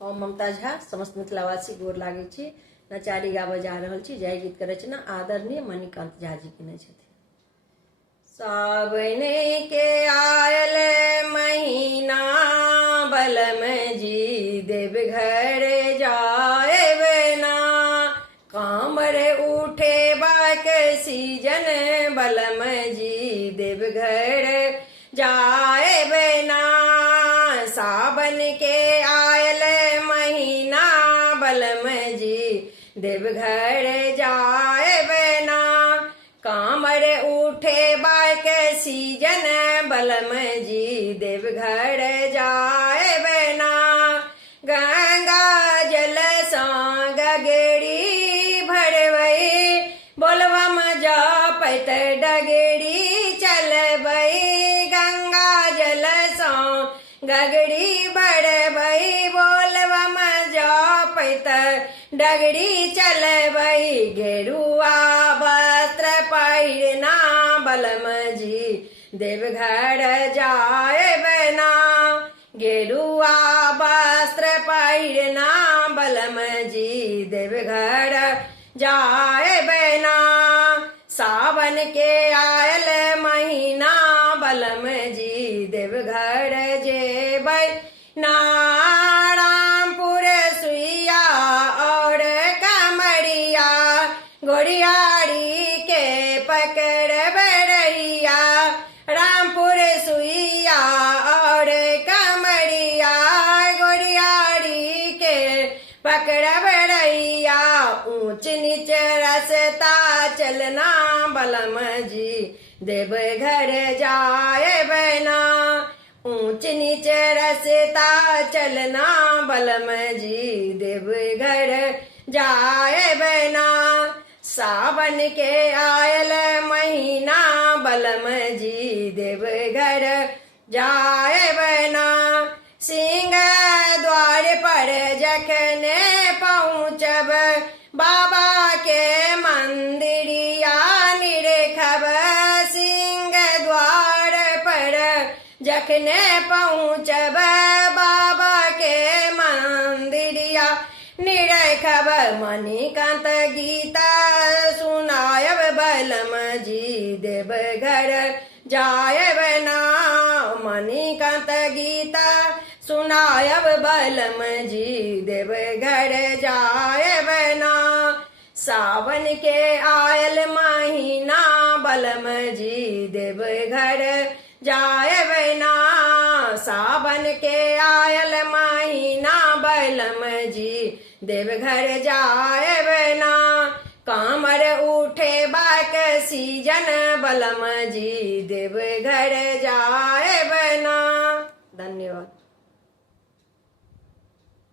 हम ममता झा समस्त मिथिलावासी गोर लागे छी। नचारी गाबऽ जा रहल छी। जय गीत के रचना आदरणीय मणिकांत झा जी केने छथिन। सावन के आयल महीना बलम जी देवघर जाए ना, कामर उठे बाक सीजन बलम जी देवघर जाए ना। सावन के आयल महीना बलम जी देवघर जाए ना, कामर उठे बाक सीजन बलम जी देवघर जाए ना। गंगा जल सांग गेड़ी भरवई बोलबम जापत डगेड़ी चलबई। गंगा जल सांग गगड़ी भरवई बोलबम जापत डगड़ी चलबई। गेरुआ वस्त्र पहिरना बलम जी देवघर जाए ना, गेरुआ वस्त्र पहिरना बलम जी देवघर जाए ना। सावन के आयल महीना बलम जी देवघर जेबै ना। रामपुर सुइया और कमरिया गोरियाड़ी के पकड़ बरैया। रामपुर सुइया और कमरिया गोरियाड़ी के पकड़ बरैया। ऊंच नीच रसता चलना बलम जी देवघर जाए ना। ऊंच नीच रसता चलना बलम जी देवघर जाए ना। सावन के आयल महीना बलम जी देवघर जाए ना। सिंह द्वार पर जखने पहुँचब बाबा के मंदिरिया निरखब। सिंह द्वार पर जखने पहुँचब बाबा के मंदिरिया निरखब। मणिकांत गीता सुनायब बलम जी देवघर जाए ना। मणिकांत गीता सुनायब बलम जी देवघर जाए ना। सावन के आयल महीना बलम जी देवघर जाए ना। सावन के आयल महीना बलम जी देवघर जाए ना। कामर उठे बाक सीजन बलम जी देवघर जाए